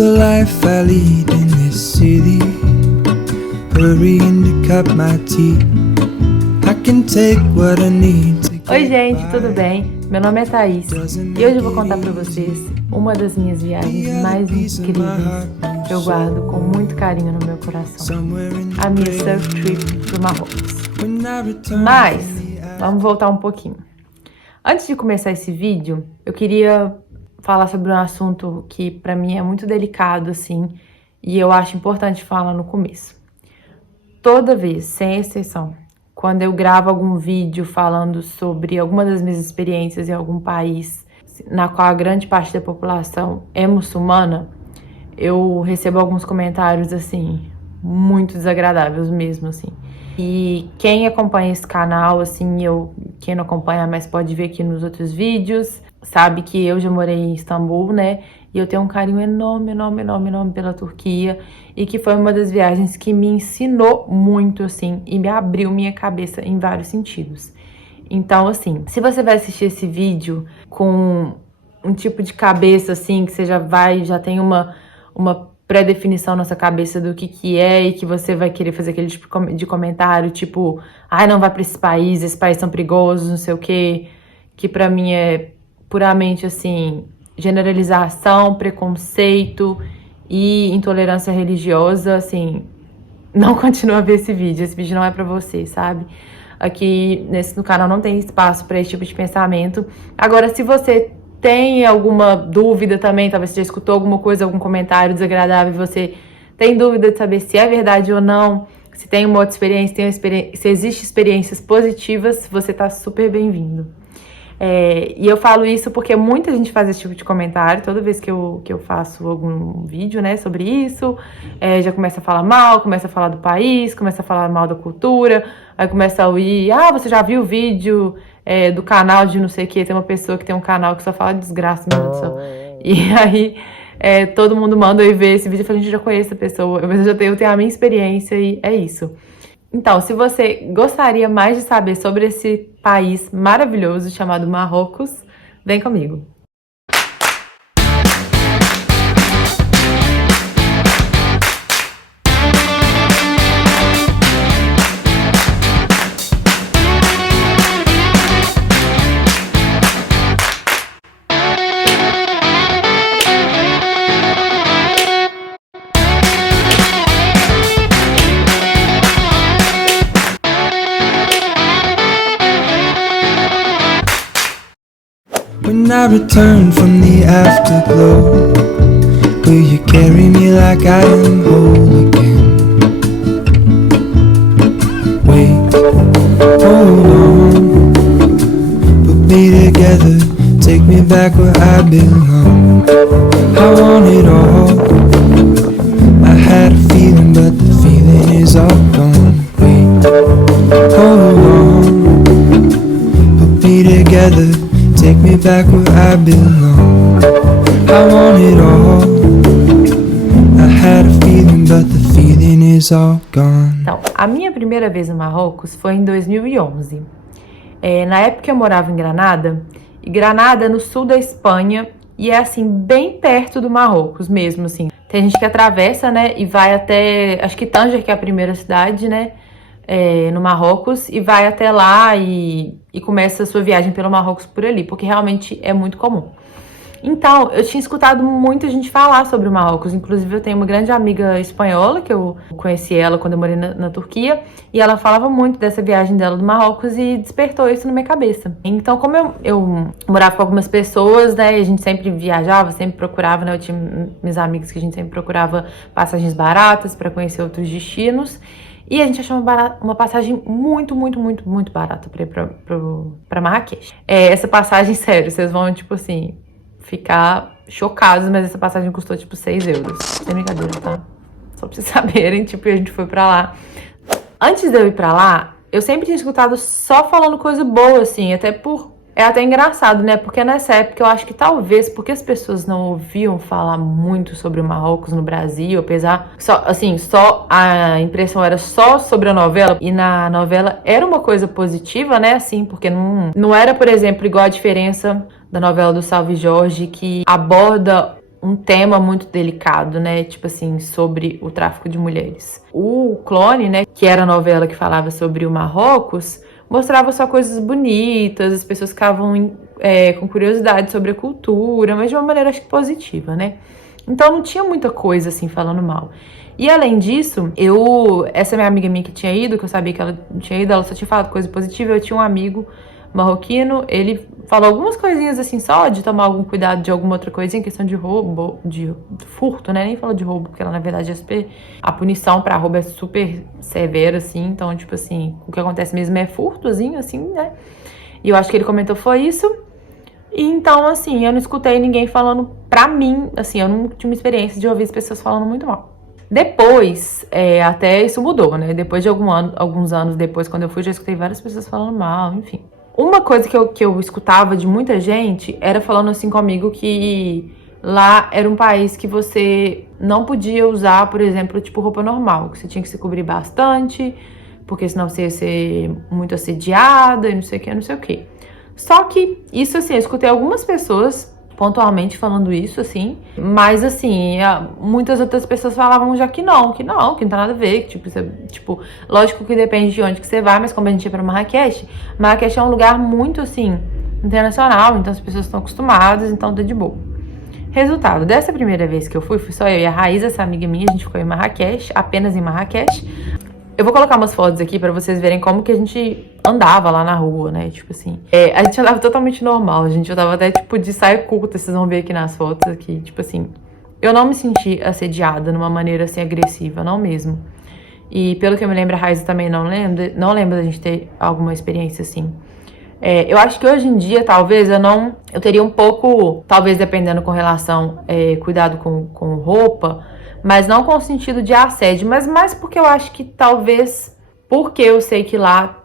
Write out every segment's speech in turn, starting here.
the life I lead in this city, hurrying to cut my teeth. I can take what I need to get. Oi gente, tudo bem? Meu nome é Thaís e hoje eu vou contar pra vocês uma das minhas viagens mais incríveis que eu guardo com muito carinho no meu coração, a minha surf trip pro Marrocos. Mas, vamos voltar um pouquinho. Antes de começar esse vídeo, eu queria falar sobre um assunto que pra mim é muito delicado, assim, e eu acho importante falar no começo. Toda vez, sem exceção, quando eu gravo algum vídeo falando sobre alguma das minhas experiências em algum país na qual a grande parte da população é muçulmana, eu recebo alguns comentários, assim, muito desagradáveis mesmo, assim. E quem acompanha esse canal, assim, quem não acompanha, mas pode ver aqui nos outros vídeos, sabe que eu já morei em Istambul, né? E eu tenho um carinho enorme pela Turquia. E que foi uma das viagens que me ensinou muito, assim, e me abriu minha cabeça em vários sentidos. Então, assim, se você vai assistir esse vídeo com um tipo de cabeça, assim, que você já tem uma pré-definição na sua cabeça do que é e que você vai querer fazer aquele tipo de comentário, tipo, ai, não vai pra esses países são perigosos, não sei o quê, que pra mim é puramente, assim, generalização, preconceito e intolerância religiosa, assim, não continua a ver esse vídeo não é pra você, sabe? Aqui no canal não tem espaço pra esse tipo de pensamento. Agora, se você tem alguma dúvida também, talvez você já escutou alguma coisa, algum comentário desagradável e você tem dúvida de saber se é verdade ou não, se tem uma outra experiência, se existem experiências positivas, você tá super bem-vindo. E eu falo isso porque muita gente faz esse tipo de comentário toda vez que eu faço algum vídeo, né, sobre isso. Já começa a falar mal, começa a falar do país, começa a falar mal da cultura, aí começa a ouvir, você já viu o vídeo do canal de não sei o que, tem uma pessoa que tem um canal que só fala de desgraça, meu Deus do céu. E aí todo mundo manda eu ver esse vídeo e fala, gente, já conheço a pessoa, mas eu tenho a minha experiência e é isso. Então, se você gostaria mais de saber sobre esse país maravilhoso chamado Marrocos, vem comigo. When I return from the afterglow, will you carry me like I am whole again? Wait, hold on, put me together, take me back where I belong. I want it all, I had a feeling but the feeling is all gone. Wait, hold on, put me together, take me back where I belong. I want it all, I had a feeling but the feeling is all gone. Então, a minha primeira vez no Marrocos foi em 2011. Na época eu morava em Granada, e Granada é no sul da Espanha, e é assim, bem perto do Marrocos mesmo, assim. Tem gente que atravessa, né, e vai até, acho que Tanger, que é a primeira cidade, né, no Marrocos, e vai até lá e começa a sua viagem pelo Marrocos por ali, porque realmente é muito comum. Então, eu tinha escutado muita gente falar sobre o Marrocos, inclusive eu tenho uma grande amiga espanhola, que eu conheci ela quando eu morei na Turquia, e ela falava muito dessa viagem dela do Marrocos e despertou isso na minha cabeça. Então, como eu morava com algumas pessoas, né, e a gente sempre viajava, sempre procurava, né, eu tinha meus amigos que a gente sempre procurava passagens baratas para conhecer outros destinos, e a gente achou uma passagem muito barata pra ir pra Marrakech. Essa passagem, sério, vocês vão, tipo assim, ficar chocados, mas essa passagem custou, tipo, 6 euros. Sem brincadeira, tá? Só pra vocês saberem, tipo, a gente foi pra lá. Antes de eu ir pra lá, eu sempre tinha escutado só falando coisa boa, assim, é até engraçado, né? Porque nessa época eu acho que talvez porque as pessoas não ouviam falar muito sobre o Marrocos no Brasil, apesar, só a impressão era só sobre a novela, e na novela era uma coisa positiva, né? Assim, porque não era, por exemplo, igual a diferença da novela do Salve Jorge, que aborda um tema muito delicado, né? Tipo assim, sobre o tráfico de mulheres. O Clone, né, que era a novela que falava sobre o Marrocos, mostrava só coisas bonitas, as pessoas ficavam com curiosidade sobre a cultura, mas de uma maneira, acho que positiva, né? Então não tinha muita coisa assim falando mal. E além disso, essa minha amiga minha que tinha ido, que eu sabia que ela tinha ido, ela só tinha falado coisa positiva. Eu tinha um amigo marroquino, ele falou algumas coisinhas assim, só de tomar algum cuidado de alguma outra coisinha, questão de roubo, de furto, né? Nem falou de roubo, porque ela na verdade a punição pra roubo é super severa, assim. Então, tipo assim, o que acontece mesmo é furtozinho, assim, né? E eu acho que ele comentou foi isso. E então, assim, eu não escutei ninguém falando pra mim, assim, eu não tive uma experiência de ouvir as pessoas falando muito mal. Depois, até isso mudou, né? Depois de alguns anos depois, quando eu fui, já escutei várias pessoas falando mal, enfim. Uma coisa que eu escutava de muita gente era falando assim comigo que lá era um país que você não podia usar, por exemplo, tipo roupa normal, que você tinha que se cobrir bastante, porque senão você ia ser muito assediada e não sei o que, não sei o que. Só que isso, assim, eu escutei algumas pessoas pontualmente falando isso, assim, mas, assim, muitas outras pessoas falavam já que não tem nada a ver, que, tipo, lógico que depende de onde que você vai, mas como a gente ia pra Marrakech é um lugar muito, assim, internacional, então as pessoas estão acostumadas, então tá de boa. Resultado, dessa primeira vez que eu fui só eu e a Raíza, essa amiga minha, a gente ficou em Marrakech, apenas em Marrakech. Eu vou colocar umas fotos aqui pra vocês verem como que a gente andava lá na rua, né? Tipo assim, a gente andava totalmente normal, a gente andava até tipo de saia curta, vocês vão ver aqui nas fotos aqui. Tipo assim, eu não me senti assediada numa maneira assim agressiva, não mesmo. E pelo que eu me lembro, a Raíza também não lembra da gente ter alguma experiência assim. Eu acho que hoje em dia, talvez, eu teria um pouco, talvez dependendo com relação, cuidado com roupa, mas não com o sentido de assédio, mas mais porque eu acho que talvez, porque eu sei que lá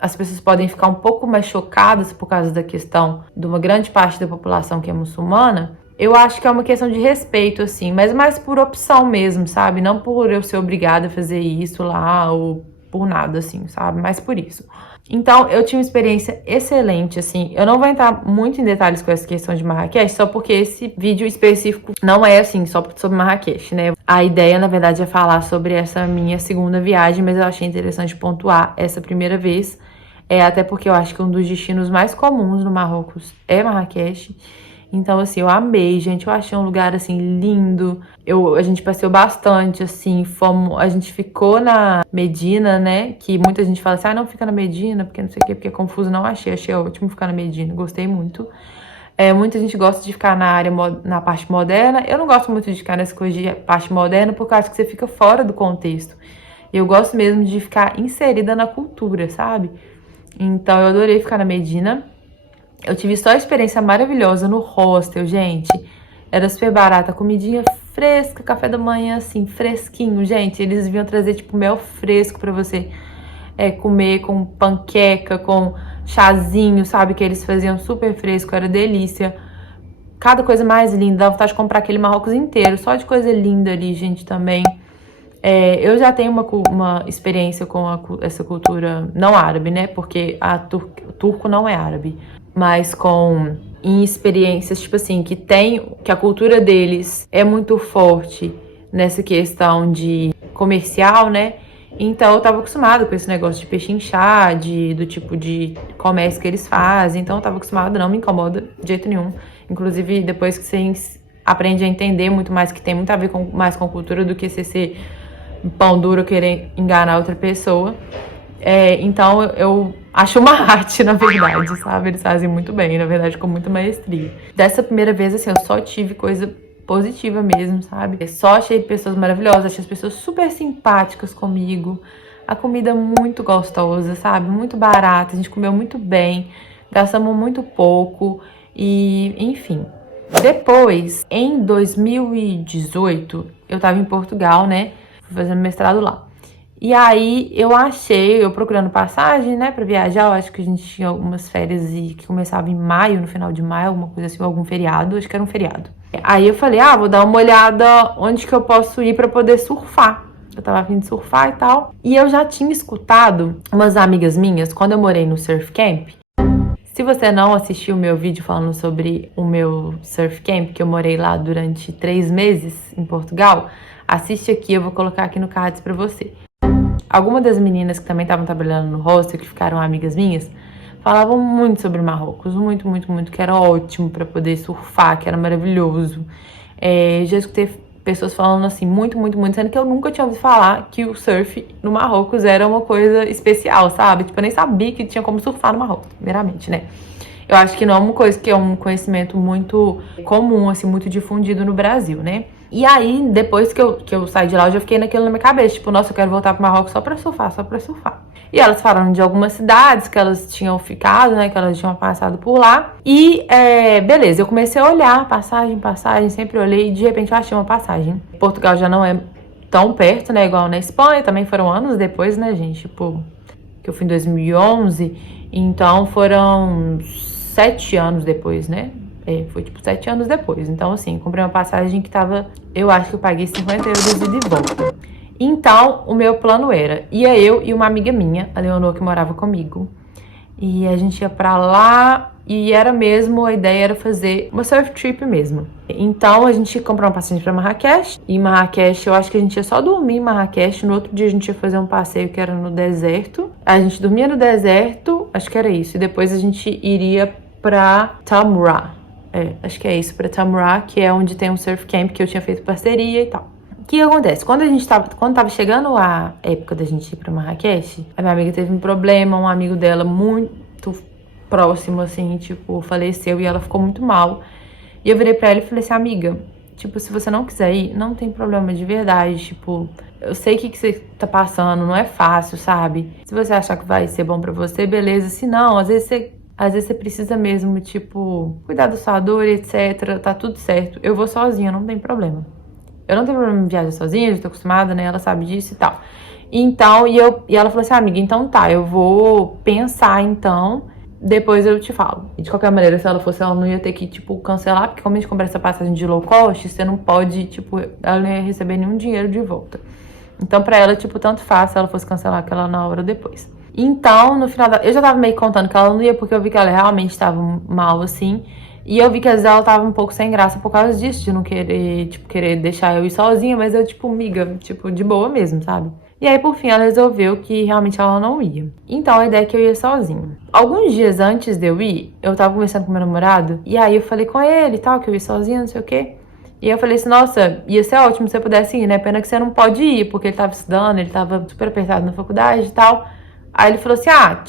as pessoas podem ficar um pouco mais chocadas por causa da questão de uma grande parte da população que é muçulmana, eu acho que é uma questão de respeito, assim, mas mais por opção mesmo, sabe? Não por eu ser obrigada a fazer isso lá ou por nada, assim, sabe? Mas por isso. Então, eu tinha uma experiência excelente, assim. Eu não vou entrar muito em detalhes com essa questão de Marrakech, só porque esse vídeo específico não é, assim, só sobre Marrakech, né? A ideia, na verdade, é falar sobre essa minha segunda viagem, mas eu achei interessante pontuar essa primeira vez. Até porque eu acho que um dos destinos mais comuns no Marrocos é Marrakech. Então, assim, eu amei, gente. Eu achei um lugar, assim, lindo. A gente passeou bastante, assim. A gente ficou na Medina, né? Que muita gente fala assim, não fica na Medina, porque não sei o quê, porque é confuso. Não achei. Achei ótimo ficar na Medina. Gostei muito. Muita gente gosta de ficar na parte moderna. Eu não gosto muito de ficar nessa coisa de parte moderna, porque eu acho que você fica fora do contexto. Eu gosto mesmo de ficar inserida na cultura, sabe? Então, eu adorei ficar na Medina. Eu tive só experiência maravilhosa no hostel, gente. Era super barata, comidinha fresca, café da manhã, assim, fresquinho, gente. Eles vinham trazer, tipo, mel fresco pra você comer com panqueca, com chazinho, sabe? Que eles faziam super fresco, era delícia. Cada coisa mais linda, dá vontade de comprar aquele Marrocos inteiro, só de coisa linda ali, gente, também. Eu já tenho uma experiência com essa cultura não árabe, né? Porque o turco não é árabe. Mas em experiências, tipo assim, que a cultura deles é muito forte nessa questão de comercial, né? Então eu tava acostumada com esse negócio de pechinchar, do tipo de comércio que eles fazem. Então eu tava acostumada, não me incomoda de jeito nenhum. Inclusive, depois que você aprende a entender muito mais, que tem muito a ver mais com cultura do que você ser pão duro querer enganar outra pessoa. Então eu acho uma arte, na verdade, sabe? Eles fazem muito bem, na verdade, com muita maestria. Dessa primeira vez, assim, eu só tive coisa positiva mesmo, sabe? Só achei pessoas maravilhosas, achei as pessoas super simpáticas comigo. A comida muito gostosa, sabe? Muito barata, a gente comeu muito bem, gastamos muito pouco e, enfim. Depois, em 2018, eu tava em Portugal, né? Fui fazendo mestrado lá. E aí eu procurando passagem, né, pra viajar, eu acho que a gente tinha algumas férias que começava em maio, no final de maio, alguma coisa assim, algum feriado, acho que era um feriado. Aí eu falei, vou dar uma olhada onde que eu posso ir pra poder surfar. Eu tava a fim de surfar e tal. E eu já tinha escutado umas amigas minhas, quando eu morei no surf camp, Se você não assistiu o meu vídeo falando sobre o meu surf camp, que eu morei lá durante 3 meses em Portugal, assiste aqui, eu vou colocar aqui no cards pra você. Algumas das meninas que também estavam trabalhando no hostel, que ficaram amigas minhas, falavam muito sobre Marrocos, muito, muito, muito, que era ótimo pra poder surfar, que era maravilhoso. Já escutei pessoas falando assim, muito, muito, muito, sendo que eu nunca tinha ouvido falar que o surf no Marrocos era uma coisa especial, sabe? Tipo, eu nem sabia que tinha como surfar no Marrocos, primeiramente, né? Eu acho que não é uma coisa que é um conhecimento muito comum, assim, muito difundido no Brasil, né? E aí, depois que eu saí de lá, eu já fiquei naquilo na minha cabeça, tipo, nossa, eu quero voltar pro Marrocos só pra surfar, só pra surfar. E elas falaram de algumas cidades que elas tinham ficado, né, que elas tinham passado por lá. E, beleza, eu comecei a olhar, passagem, sempre olhei, e de repente eu achei uma passagem. Portugal já não é tão perto, né, igual na Espanha, também foram anos depois, né, gente, tipo, que eu fui em 2011, então foram 7 anos depois, né? Foi tipo 7 anos depois. Então, assim, comprei uma passagem que tava... Eu acho que eu paguei 50 euros de ida e volta. Então, o meu plano era... Ia eu e uma amiga minha, a Leonor, que morava comigo. E a gente ia pra lá... E era mesmo... A ideia era fazer uma surf trip mesmo. Então, a gente comprou uma passagem pra Marrakech. E em Marrakech, eu acho que a gente ia só dormir em Marrakech. No outro dia, a gente ia fazer um passeio que era no deserto. A gente dormia no deserto. Acho que era isso. E depois a gente iria pra Tamra. Acho que é isso, pra Tamra, que é onde tem um surf camp que eu tinha feito parceria e tal. O que acontece? Quando tava chegando a época da gente ir pra Marrakech, a minha amiga teve um problema, um amigo dela muito próximo, assim, tipo, faleceu e ela ficou muito mal. E eu virei pra ela e falei assim, amiga, tipo, se você não quiser ir, não tem problema de verdade, tipo, eu sei o que você tá passando, não é fácil, sabe? Se você achar que vai ser bom pra você, beleza, se não, às vezes você precisa mesmo, tipo, cuidar da sua dor, etc. Tá tudo certo. Eu vou sozinha, não tem problema. Eu não tenho problema em viajar sozinha, eu já tô acostumada, né? Ela sabe disso e tal. Então, e ela falou assim, amiga, então tá, eu vou pensar então, depois eu te falo. E de qualquer maneira, se ela fosse, ela não ia ter que, tipo, cancelar, porque como a gente compra essa passagem de low cost, você não pode, tipo, ela não ia receber nenhum dinheiro de volta. Então, pra ela, tipo, tanto faz se ela fosse cancelar aquela na hora depois. Então, no final eu já tava meio contando que ela não ia, porque eu vi que ela realmente tava mal, assim. E eu vi que às vezes ela tava um pouco sem graça por causa disso, de não querer, tipo, querer deixar eu ir sozinha. Mas eu, tipo, miga, tipo, de boa mesmo, sabe? E aí, por fim, ela resolveu que realmente ela não ia. Então, a ideia é que eu ia sozinha. Alguns dias antes de eu ir, eu tava conversando com meu namorado. E aí, eu falei com ele e tal, que eu ia sozinha, não sei o quê. E eu falei assim, nossa, ia ser ótimo se você pudesse ir, né? Pena que você não pode ir, porque ele tava estudando, ele tava super apertado na faculdade e tal. Aí ele falou assim,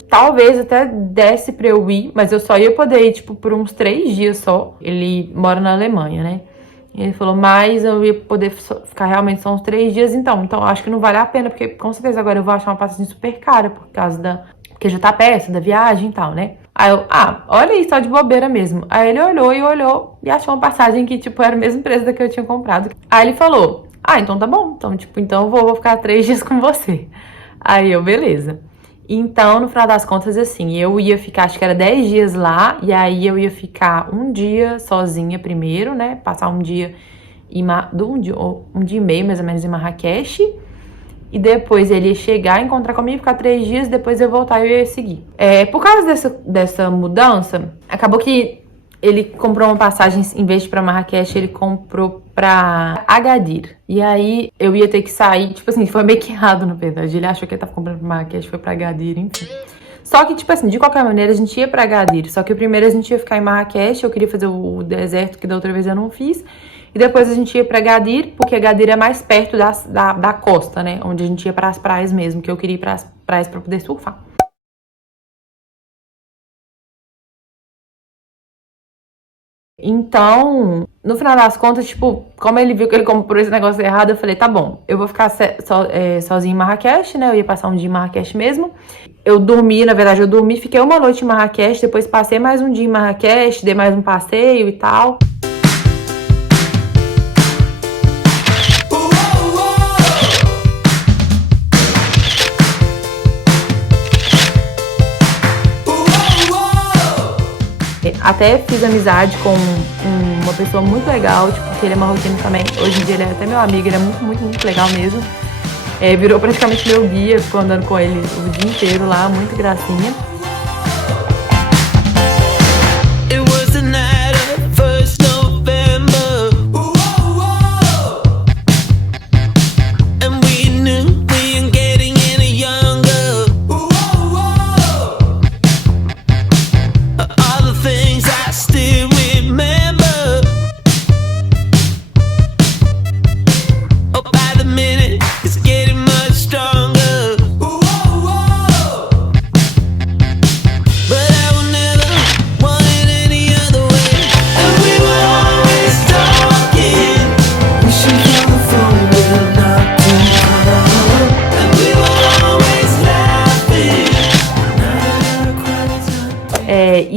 talvez até desse pra eu ir, mas eu só ia poder ir, tipo, por uns 3 dias só. Ele mora na Alemanha, né? E ele falou, mas eu ia poder ficar realmente só uns 3 dias então. Então, acho que não vale a pena, porque com certeza agora eu vou achar uma passagem super cara, por causa porque já tá perto da viagem e tal, né? Aí eu, olha aí, só de bobeira mesmo. Aí ele olhou e achou uma passagem que, tipo, era o mesmo preço da que eu tinha comprado. Aí ele falou, então tá bom. Então, tipo, então eu vou ficar 3 dias com você. Aí eu, beleza. Então, no final das contas, assim, eu ia ficar, acho que era 10 dias lá, e aí eu ia ficar um dia sozinha primeiro, né? Passar um dia um dia e meio, mais ou menos, em Marrakech. E depois ele ia chegar, encontrar comigo, ficar 3 dias, depois eu voltar e eu ia seguir. Por causa dessa mudança, acabou que ele comprou uma passagem, em vez de pra Marrakech, ele comprou pra Agadir. E aí eu ia ter que sair, tipo assim, foi meio que errado, na verdade. Ele achou que ele tava comprando pra Marrakech, foi pra Agadir, enfim. Só que, tipo assim, de qualquer maneira, a gente ia pra Agadir. Só que primeiro a gente ia ficar em Marrakech, eu queria fazer o deserto, que da outra vez eu não fiz. E depois a gente ia pra Agadir, porque Agadir é mais perto da costa, né? Onde a gente ia pras praias mesmo, que eu queria ir pras praias pra poder surfar. Então, no final das contas, tipo, como ele viu que ele comprou esse negócio errado, eu falei, tá bom, eu vou ficar sozinha em Marrakech, né? Eu ia passar um dia em Marrakech mesmo. Eu dormi, fiquei uma noite em Marrakech, depois passei mais um dia em Marrakech, dei mais um passeio e tal. Até fiz amizade com uma pessoa muito legal, tipo, que ele é marroquino também. Hoje em dia ele é até meu amigo, ele é muito, muito, muito legal mesmo. Virou praticamente meu guia, ficou andando com ele o dia inteiro lá, muito gracinha.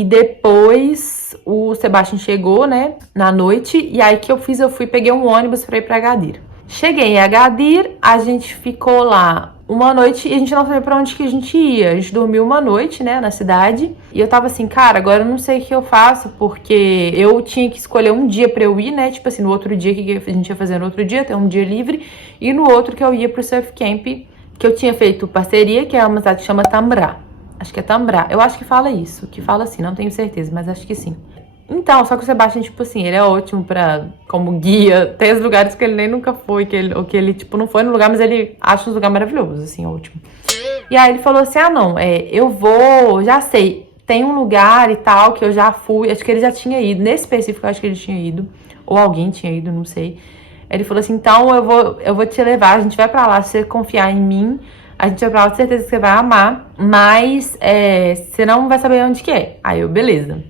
depois o Sebastian chegou, né, na noite. E aí que eu fiz? Eu peguei um ônibus pra ir pra Agadir. Cheguei em Agadir, a gente ficou lá uma noite e a gente não sabia pra onde que a gente ia. A gente dormiu uma noite, né, na cidade. E eu tava assim, cara, agora eu não sei o que eu faço, porque eu tinha que escolher um dia pra eu ir, né, tipo assim, no outro dia, que a gente ia fazer no outro dia, ter um dia livre. E no outro que eu ia pro surf camp, que eu tinha feito parceria, que é uma cidade que chama Tambrá. Acho que é Tambrá. Eu acho que fala isso, que fala assim, não tenho certeza, mas acho que sim. Então, só que o Sebastian, tipo assim, ele é ótimo como guia. Tem os lugares que ele nem nunca foi, ou que ele, tipo, não foi no lugar, mas ele acha os lugares maravilhosos, assim, ótimo. E aí ele falou assim, não, eu vou, já sei, tem um lugar e tal que eu já fui, acho que ele já tinha ido, nesse específico eu acho que ele tinha ido, ou alguém tinha ido, não sei. Ele falou assim, então eu vou te levar, a gente vai pra lá, se você confiar em mim, a gente vai pra lá, com certeza que você vai amar, mas você não vai saber onde que é. Aí eu, beleza.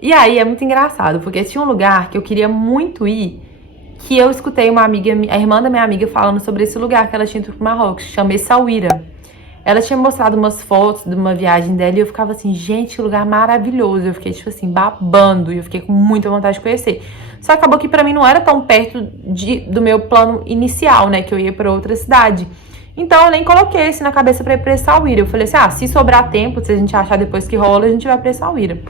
E aí é muito engraçado, porque tinha um lugar que eu queria muito ir, que eu escutei uma amiga, a irmã da minha amiga, falando sobre esse lugar que ela tinha ido pro Marrocos, chamei Essaouira. Ela tinha mostrado umas fotos de uma viagem dela e eu ficava assim, gente, que lugar maravilhoso. Eu fiquei, tipo assim, babando e eu fiquei com muita vontade de conhecer. Só que acabou que pra mim não era tão perto do meu plano inicial, né, que eu ia pra outra cidade. Então eu nem coloquei isso na cabeça pra ir pra Essaouira. Eu falei assim, se sobrar tempo, se a gente achar depois que rola, a gente vai pra Essaouira.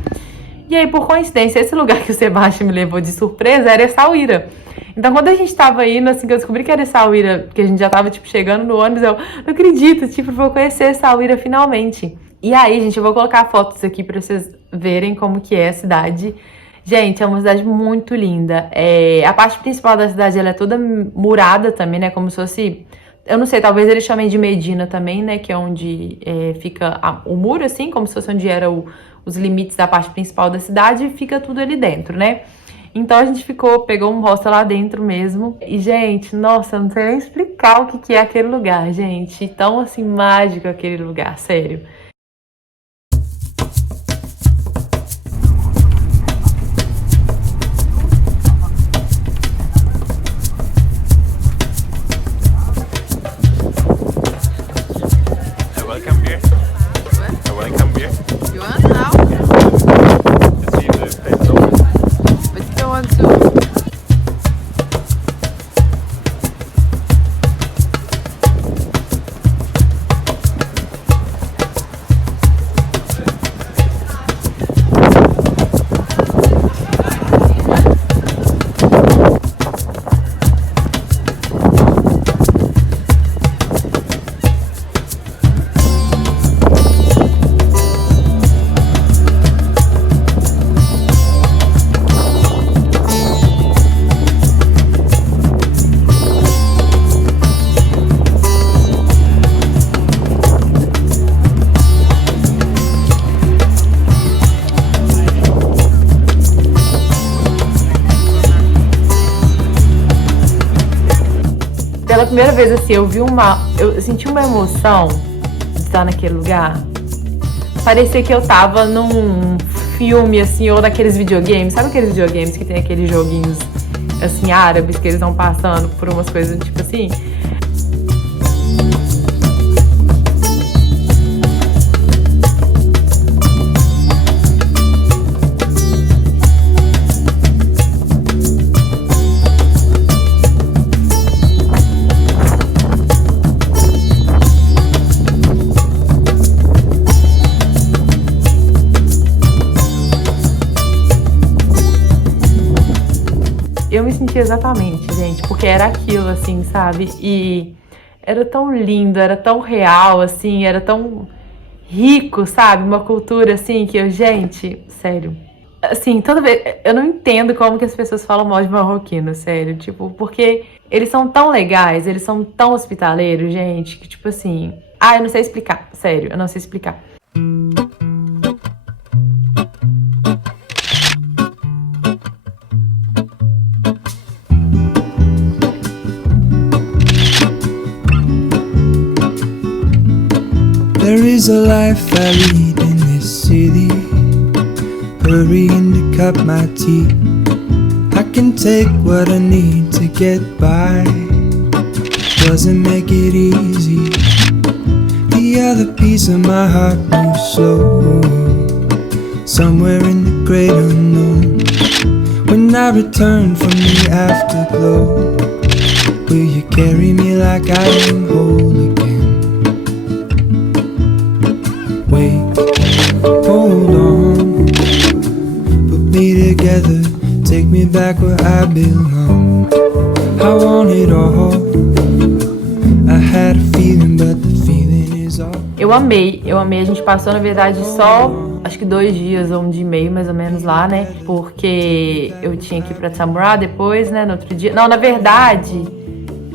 E aí, por coincidência, esse lugar que o Sebastian me levou de surpresa era Essaouira. Então, quando a gente tava indo, assim, que eu descobri que era Essaouira, que a gente já tava, tipo, chegando no ônibus, eu não acredito, tipo, vou conhecer Essaouira finalmente. E aí, gente, eu vou colocar fotos aqui pra vocês verem como que é a cidade. Gente, é uma cidade muito linda. A parte principal da cidade, ela é toda murada também, né, como se fosse... Eu não sei, talvez eles chamem de Medina também, né, que é onde fica o muro, assim, como se fosse onde era os limites da parte principal da cidade, e fica tudo ali dentro, né? Então a gente pegou um hostel lá dentro mesmo. E, gente, nossa, eu não sei nem explicar o que é aquele lugar, gente. Tão, assim, mágico aquele lugar, sério. Pela primeira vez, assim, eu senti uma emoção de estar naquele lugar. Parecia que eu tava num filme, assim, ou naqueles videogames. Sabe aqueles videogames que tem aqueles joguinhos, assim, árabes, que eles vão passando por umas coisas, tipo assim? Eu me senti exatamente, gente, porque era aquilo, assim, sabe? E era tão lindo, era tão real, assim, era tão rico, sabe? Uma cultura, assim, que gente, sério. Assim, toda vez, eu não entendo como que as pessoas falam mal de marroquino, sério, tipo, porque eles são tão legais, eles são tão hospitaleiros, gente, que tipo assim... eu não sei explicar, sério, eu não sei explicar. There is a life I lead in this city, hurrying to cut my teeth. I can take what I need to get by, doesn't make it easy. The other piece of my heart moves slow, somewhere in the great unknown. When I return from the afterglow, will you carry me like I am whole again? Wait, hold on, put me together, take me back where I belong. I want it all, I had a feeling but the feeling is all. Eu amei, a gente passou na verdade só acho que 2 dias ou 1 dia e meio mais ou menos lá, né? Porque eu tinha que ir pra Tamura depois, né? No outro dia. Não, na verdade,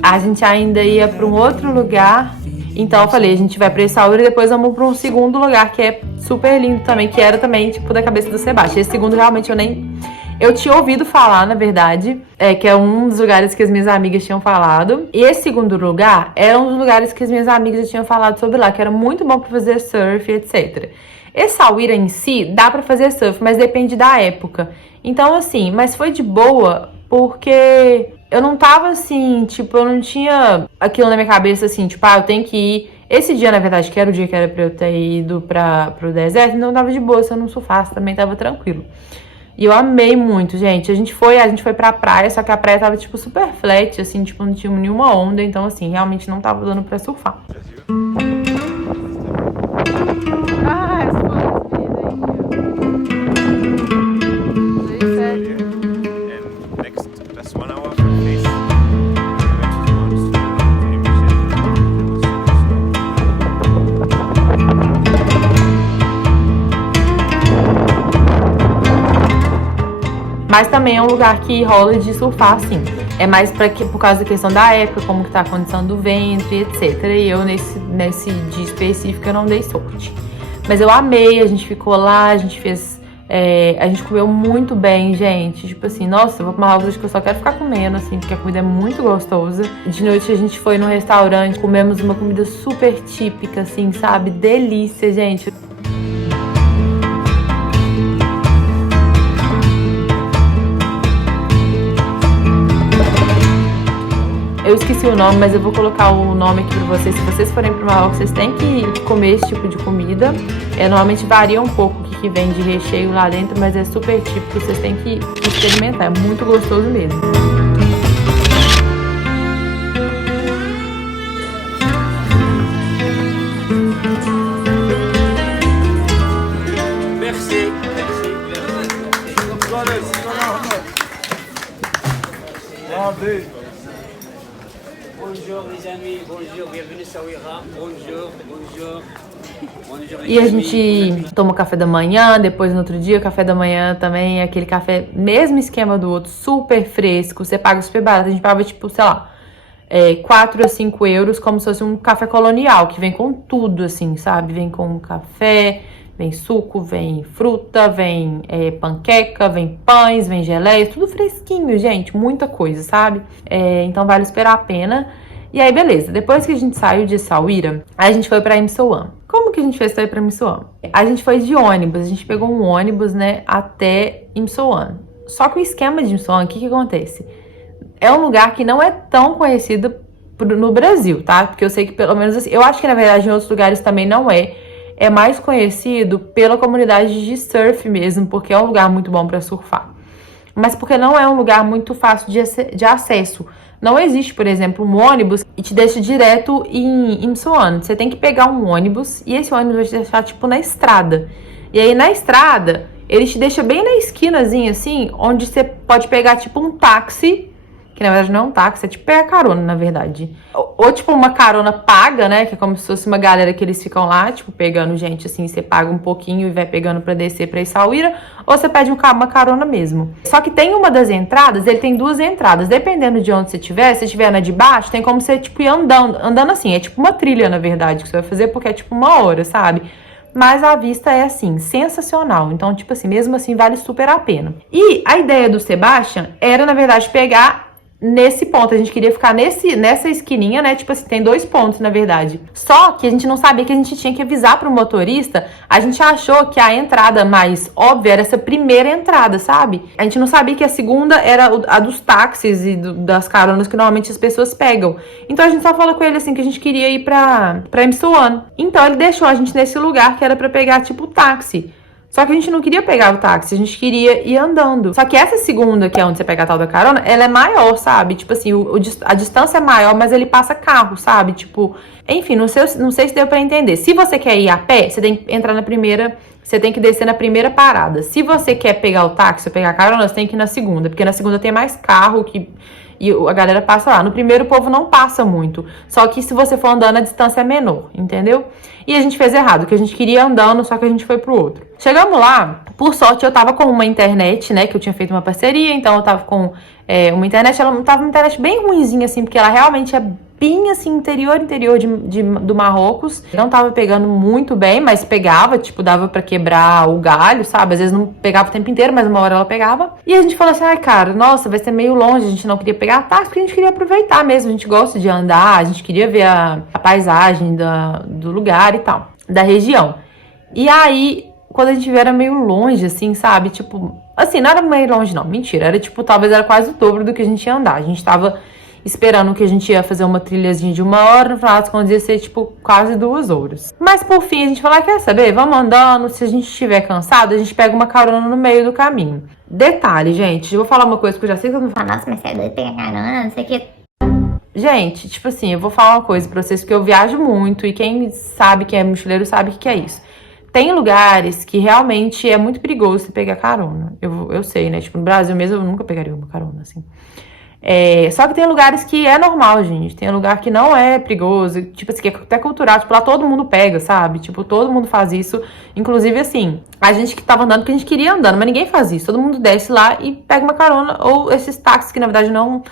a gente ainda ia pra um outro lugar. Então eu falei, a gente vai pra Essaúira e depois vamos pra um segundo lugar que é super lindo também, que era também tipo da cabeça do Sebastião. Esse segundo realmente eu tinha ouvido falar, na verdade, que é um dos lugares que as minhas amigas tinham falado. E esse segundo lugar era um dos lugares que as minhas amigas já tinham falado sobre lá, que era muito bom pra fazer surf, etc. Essaouira em si dá pra fazer surf, mas depende da época. Então, assim, mas foi de boa porque eu não tava assim, tipo, eu não tinha aquilo na minha cabeça assim, tipo, eu tenho que ir. Esse dia, na verdade, que era o dia que era pra eu ter ido pro deserto, então eu tava de boa, se eu não surfasse também tava tranquilo. E eu amei muito, gente. A gente foi pra praia, só que a praia tava, tipo, super flat, assim, tipo, não tinha nenhuma onda. Então, assim, realmente não tava dando pra surfar. Mas também é um lugar que rola de surfar, sim. É mais por causa da questão da época, como que tá a condição do vento e etc. E eu, nesse dia específico, eu não dei sorte. Mas eu amei, a gente ficou lá, a gente fez... a gente comeu muito bem, gente. Tipo assim, nossa, eu vou pra Marrocos, acho que eu só quero ficar comendo, assim, porque a comida é muito gostosa. De noite a gente foi num restaurante, comemos uma comida super típica, assim, sabe? Delícia, gente. Eu esqueci o nome, mas eu vou colocar o nome aqui pra vocês. Se vocês forem pro Marrocos, vocês têm que comer esse tipo de comida. Normalmente varia um pouco o que vem de recheio lá dentro, mas é super típico, vocês têm que experimentar. É muito gostoso mesmo. Bonjour les amis, bonjour, bienvenue à Essaouira, bonjour, bonjour. E a gente toma café da manhã, depois no outro dia, café da manhã também, aquele café, mesmo esquema do outro, super fresco, você paga super barato, a gente paga tipo, sei lá, 4 a 5 euros, como se fosse um café colonial, que vem com tudo, assim, sabe? Vem com café, vem suco, vem fruta, vem panqueca, vem pães, vem geleia, tudo fresquinho, gente, muita coisa, sabe? Então vale esperar a pena. E aí, beleza, depois que a gente saiu de Essaouira, a gente foi pra Imsoan. Como que a gente fez pra ir pra Imsoan? A gente foi de ônibus, a gente pegou um ônibus, né, até Imsoan. Só que o esquema de Imsoan, o que acontece? É um lugar que não é tão conhecido no Brasil, tá? Porque eu sei que pelo menos assim, eu acho que na verdade em outros lugares também não é. É mais conhecido pela comunidade de surf mesmo, porque é um lugar muito bom pra surfar. Mas porque não é um lugar muito fácil de acesso. Não existe, por exemplo, um ônibus que te deixa direto em Imsoan. Você tem que pegar um ônibus e esse ônibus vai te deixar, tipo, na estrada. E aí, na estrada, ele te deixa bem na esquinazinha, assim, onde você pode pegar, tipo, um táxi, que na verdade não é um táxi, é tipo pegar carona, na verdade. Ou tipo uma carona paga, né, que é como se fosse uma galera que eles ficam lá, tipo, pegando gente, assim, você paga um pouquinho e vai pegando pra descer pra Essaouira, ou você pede uma carona mesmo. Só que tem uma das entradas, ele tem 2 entradas, dependendo de onde você estiver, se estiver na de baixo, tem como você, tipo, ir andando assim, é tipo uma trilha, na verdade, que você vai fazer, porque é tipo 1 hora, sabe? Mas a vista é, assim, sensacional. Então, tipo assim, mesmo assim, vale super a pena. E a ideia do Sebastian era, na verdade, pegar nesse ponto, a gente queria ficar nessa esquininha, né, tipo assim, tem 2 pontos, na verdade. Só que a gente não sabia que a gente tinha que avisar pro motorista, a gente achou que a entrada mais óbvia era essa primeira entrada, sabe? A gente não sabia que a segunda era a dos táxis e das caronas que normalmente as pessoas pegam. Então a gente só falou com ele, assim, que a gente queria ir pra Imsoan. Então ele deixou a gente nesse lugar que era pra pegar, tipo, táxi. Só que a gente não queria pegar o táxi, a gente queria ir andando. Só que essa segunda, que é onde você pega a tal da carona, ela é maior, sabe? Tipo assim, a distância é maior, mas ele passa carro, sabe? Tipo, enfim, não sei se deu pra entender. Se você quer ir a pé, você tem que entrar na primeira, você tem que descer na primeira parada. Se você quer pegar o táxi ou pegar a carona, você tem que ir na segunda, porque na segunda tem mais carro e a galera passa lá. No primeiro o povo não passa muito. Só que se você for andando, a distância é menor, entendeu? E a gente fez errado, que a gente queria andando, só que a gente foi pro outro. Chegamos lá, por sorte eu tava com uma internet, né, que eu tinha feito uma parceria, então eu tava com uma internet, ela tava uma internet bem ruinzinha, assim, porque ela realmente é bem, assim, interior do Marrocos. Não tava pegando muito bem, mas pegava, tipo, dava pra quebrar o galho, sabe? Às vezes não pegava o tempo inteiro, mas uma hora ela pegava. E a gente falou assim, ai, cara, nossa, vai ser meio longe, a gente não queria pegar táxi, porque a gente queria aproveitar mesmo, a gente gosta de andar, a gente queria ver a paisagem do lugar e tal, da região. E aí, quando a gente viu, era meio longe, assim, sabe? Tipo, assim, não era meio longe, não, mentira, era tipo, talvez era quase o dobro do que a gente ia andar. A gente tava esperando que a gente ia fazer uma trilhazinha de 1 hora, no final das contas ia ser, tipo, quase 2 horas. Mas, por fim, a gente falou, quer saber? Vamos andando, se a gente estiver cansado, a gente pega uma carona no meio do caminho. Detalhe, gente, eu vou falar uma coisa que eu já sei que eu não falo, nossa, mas você é doido pegar carona, não sei o que. Gente, tipo assim, eu vou falar uma coisa pra vocês, porque eu viajo muito, e quem sabe que é mochileiro sabe o que é isso. Tem lugares que realmente é muito perigoso você pegar carona. Eu sei, né? Tipo, no Brasil mesmo eu nunca pegaria uma carona, assim. Só que tem lugares que é normal, gente. Tem lugar que não é perigoso, tipo assim, que é até cultural. Tipo, lá todo mundo pega, sabe? Tipo, todo mundo faz isso. Inclusive, assim, a gente que tava andando porque a gente queria andando, mas ninguém faz isso. Todo mundo desce lá e pega uma carona. Ou esses táxis que, na verdade, não...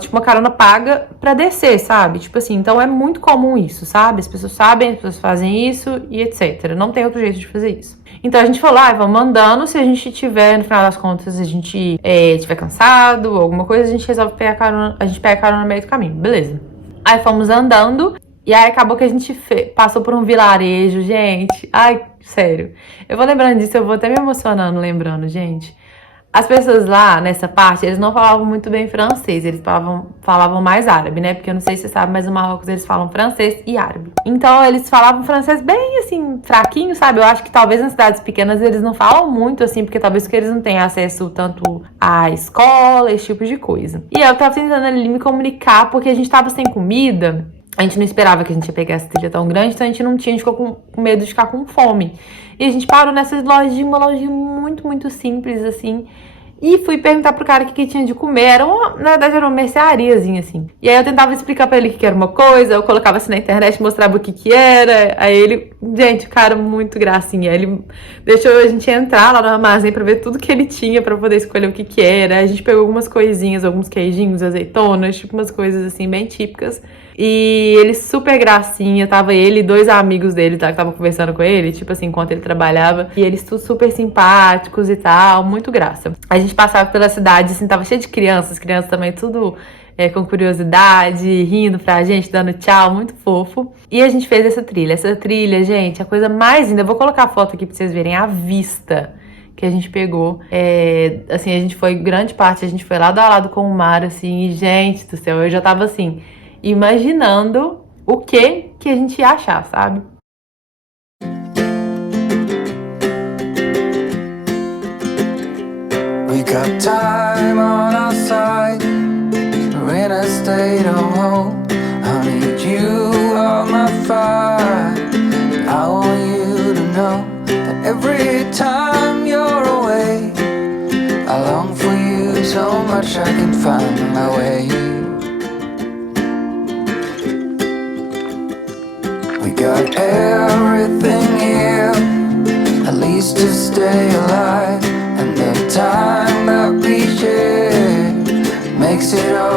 tipo, uma carona paga pra descer, sabe? Tipo assim, então é muito comum isso, sabe? As pessoas sabem, as pessoas fazem isso e etc. Não tem outro jeito de fazer isso. Então a gente falou, vamos andando, se a gente tiver, no final das contas, a gente tiver cansado ou alguma coisa, a gente resolve pegar carona, a gente pega a carona no meio do caminho, beleza. Aí fomos andando, e aí acabou que a gente passou por um vilarejo, gente. Ai, sério. Eu vou lembrando disso, eu vou até me emocionando lembrando, gente. As pessoas lá, nessa parte, eles não falavam muito bem francês, eles falavam mais árabe, né? Porque eu não sei se você sabe, mas no Marrocos eles falam francês e árabe. Então eles falavam francês bem, assim, fraquinho, sabe? Eu acho que talvez nas cidades pequenas eles não falam muito, assim, porque talvez porque eles não tenham acesso tanto à escola, esse tipo de coisa. E eu tava tentando ali me comunicar, porque a gente tava sem comida, a gente não esperava que a gente ia pegar essa trilha tão grande, então a gente não tinha, a gente ficou com medo de ficar com fome. E a gente parou nessas lojinhas, uma lojinha muito, muito simples, assim. E fui perguntar pro cara o que tinha de comer. Na verdade, era uma merceariazinha, assim. E aí eu tentava explicar pra ele o que era uma coisa, eu colocava assim na internet, mostrava o que era. Aí ele, gente, o cara muito gracinha. Ele deixou a gente entrar lá no armazém pra ver tudo que ele tinha, pra poder escolher o que era. A gente pegou algumas coisinhas, alguns queijinhos, azeitonas, tipo umas coisas assim, bem típicas. E ele super gracinha, tava ele e 2 amigos dele, tá, que estavam conversando com ele, tipo assim, enquanto ele trabalhava. E eles super simpáticos e tal, muito graça. A gente passava pela cidade, assim, tava cheio de crianças também, tudo com curiosidade, rindo pra gente, dando tchau, muito fofo. E a gente fez essa trilha, gente, a coisa mais linda. Eu vou colocar a foto aqui pra vocês verem a vista que a gente pegou. Assim, a gente foi, grande parte, a gente foi lado a lado com o mar, assim, e, gente do céu, eu já tava assim, imaginando o que a gente ia achar, sabe? We got time on our side. We're in a state of home. I need you on my fire. I want you to know that every time you're away, I long for you so much I can find my way. We got everything here, at least to stay alive. And the time that we share makes it all